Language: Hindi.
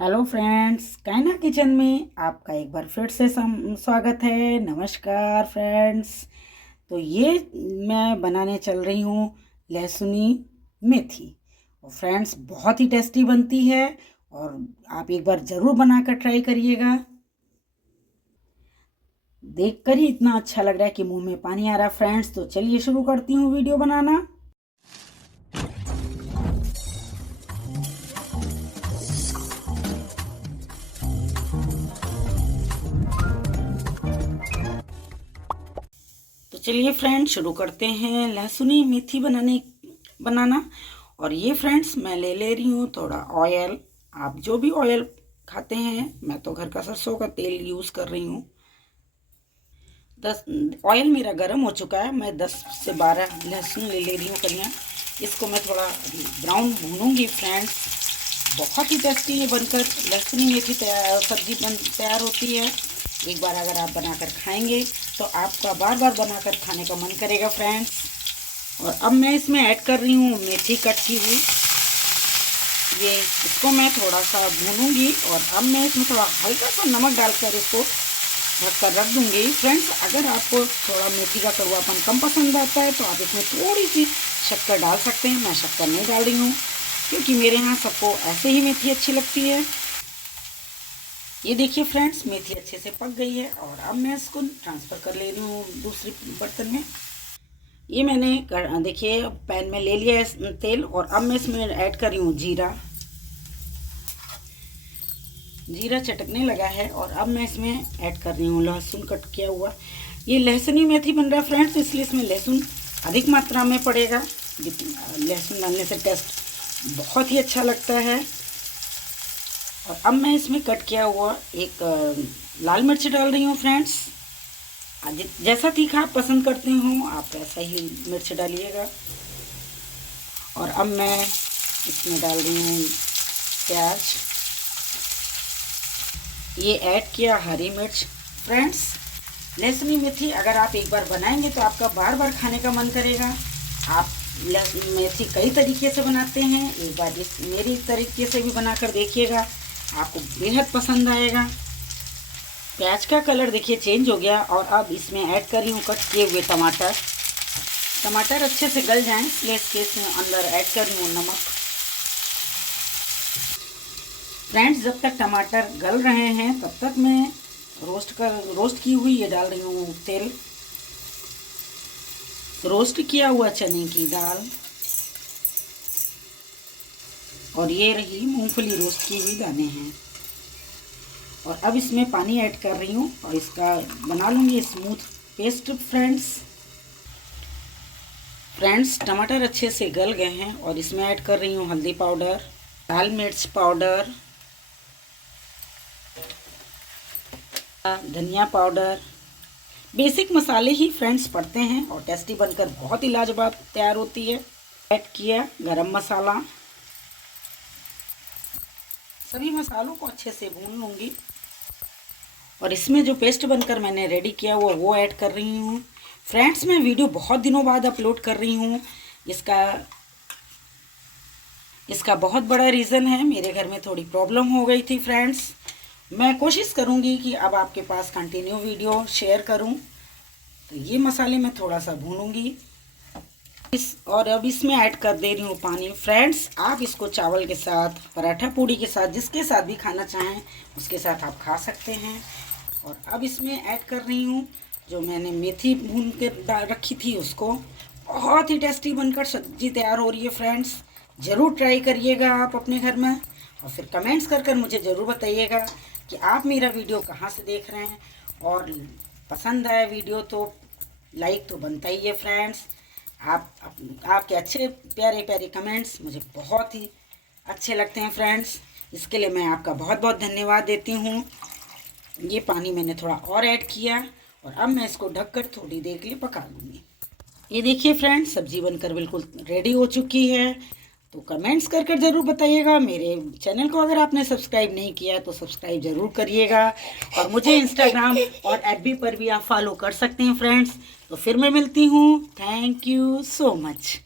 हेलो फ्रेंड्स, कायना किचन में आपका एक बार फिर से स्वागत है। नमस्कार फ्रेंड्स। तो ये मैं बनाने चल रही हूँ लहसुनी मेथी। और फ्रेंड्स बहुत ही टेस्टी बनती है और आप एक बार ज़रूर बनाकर ट्राई करिएगा। देखकर ही इतना अच्छा लग रहा है कि मुंह में पानी आ रहा है फ्रेंड्स। तो चलिए शुरू करती हूँ वीडियो बनाना। तो चलिए फ्रेंड्स शुरू करते हैं लहसुनी मेथी बनाना। और ये फ्रेंड्स मैं ले रही हूँ थोड़ा ऑयल। आप जो भी ऑयल खाते हैं, मैं तो घर का सरसों का तेल यूज़ कर रही हूँ। 10 ऑयल मेरा गर्म हो चुका है। मैं 10 से 12 लहसुन ले रही हूँ कलियाँ। इसको मैं थोड़ा ब्राउन भूनूंगी फ्रेंड्स। बहुत ही टेस्टी ये बनकर लहसुनी मेथी सब्जी तैयार होती है। एक बार अगर आप बनाकर खाएंगे तो आपका बार बार बनाकर खाने का मन करेगा फ्रेंड्स। और अब मैं इसमें ऐड कर रही हूँ मेथी कट की हुई। ये इसको मैं थोड़ा सा भूनूंगी और अब मैं इसमें थोड़ा हल्का सा नमक डालकर इसको ढककर रख दूंगी फ्रेंड्स। अगर आपको थोड़ा मेथी का कड़वापन कम पसंद आता है तो आप इसमें थोड़ी सी शक्कर डाल सकते हैं। मैं शक्कर नहीं डाल रही हूँ क्योंकि मेरे यहाँ सबको ऐसे ही मेथी अच्छी लगती है। ये देखिए फ्रेंड्स, मेथी अच्छे से पक गई है और अब मैं इसको ट्रांसफ़र कर ले रही हूँ दूसरे बर्तन में। ये मैंने देखिए पैन में ले लिया है तेल और अब मैं इसमें ऐड कर रही हूँ जीरा। जीरा चटकने लगा है और अब मैं इसमें ऐड कर रही हूँ लहसुन कट किया हुआ। ये लहसुनी मेथी बन रहा है फ्रेंड्स, इसलिए इसमें लहसुन अधिक मात्रा में पड़ेगा। लहसुन डालने से टेस्ट बहुत ही अच्छा लगता है। और अब मैं इसमें कट किया हुआ एक लाल मिर्च डाल रही हूँ फ्रेंड्स। जैसा तीखा आप पसंद करते हो आप वैसा ही मिर्च डालिएगा। और अब मैं इसमें डाल रही हूँ प्याज। ये ऐड किया हरी मिर्च फ्रेंड्स। लहसुनी मेथी अगर आप एक बार बनाएंगे तो आपका बार बार खाने का मन करेगा। आप मेथी कई तरीके से बनाते हैं, एक बार मेरी तरीके से भी बनाकर देखिएगा, आपको बेहद पसंद आएगा। प्याज का कलर देखिए चेंज हो गया और अब इसमें ऐड कर रही हूँ कट किए हुए टमाटर। टमाटर अच्छे से गल जाएं इसलिए इसमें अंदर ऐड कर रही हूँ नमक। फ्रेंड्स जब तक टमाटर गल रहे हैं तब तक मैं रोस्ट की हुई ये डाल रही हूँ तेल। रोस्ट किया हुआ चने की दाल और ये रही मूंगफली रोस्ट की हुई दाने हैं। और अब इसमें पानी ऐड कर रही हूँ और इसका बना लूँगी स्मूथ पेस्ट फ्रेंड्स टमाटर अच्छे से गल गए हैं और इसमें ऐड कर रही हूँ हल्दी पाउडर, लाल मिर्च पाउडर, धनिया पाउडर। बेसिक मसाले ही फ्रेंड्स पड़ते हैं और टेस्टी बनकर बहुत ही लाजवाब तैयार होती है। ऐड किया गरम मसाला। सभी मसालों को अच्छे से भून लूँगी और इसमें जो पेस्ट बनकर मैंने रेडी किया हुआ वो ऐड कर रही हूँ। फ्रेंड्स मैं वीडियो बहुत दिनों बाद अपलोड कर रही हूँ। इसका बहुत बड़ा रीज़न है, मेरे घर में थोड़ी प्रॉब्लम हो गई थी फ्रेंड्स। मैं कोशिश करूँगी कि अब आपके पास कंटिन्यू वीडियो शेयर करूँ। तो ये मसाले मैं थोड़ा सा भूनूंगी और अब इसमें ऐड कर दे रही हूँ पानी। फ्रेंड्स आप इसको चावल के साथ, पराठा पूड़ी के साथ, जिसके साथ भी खाना चाहें उसके साथ आप खा सकते हैं। और अब इसमें ऐड कर रही हूँ जो मैंने मेथी भून के रखी थी उसको। बहुत ही टेस्टी बनकर सब्जी तैयार हो रही है फ्रेंड्स। ज़रूर ट्राई करिएगा आप अपने घर में और फिर कमेंट्स कर मुझे ज़रूर बताइएगा कि आप मेरा वीडियो कहाँ से देख रहे हैं। और पसंद आया वीडियो तो लाइक तो बनता ही है फ्रेंड्स। आपके अच्छे प्यारे प्यारे कमेंट्स मुझे बहुत ही अच्छे लगते हैं फ्रेंड्स। इसके लिए मैं आपका बहुत बहुत धन्यवाद देती हूँ। ये पानी मैंने थोड़ा और ऐड किया और अब मैं इसको ढककर थोड़ी देर के लिए पका लूँगी। ये देखिए फ्रेंड्स सब्जी बनकर बिल्कुल रेडी हो चुकी है। तो कमेंट्स कर ज़रूर बताइएगा। मेरे चैनल को अगर आपने सब्सक्राइब नहीं किया तो सब्सक्राइब ज़रूर करिएगा। और मुझे इंस्टाग्राम और एफबी पर भी आप फॉलो कर सकते हैं फ्रेंड्स। तो फिर मैं मिलती हूँ। Thank you so much.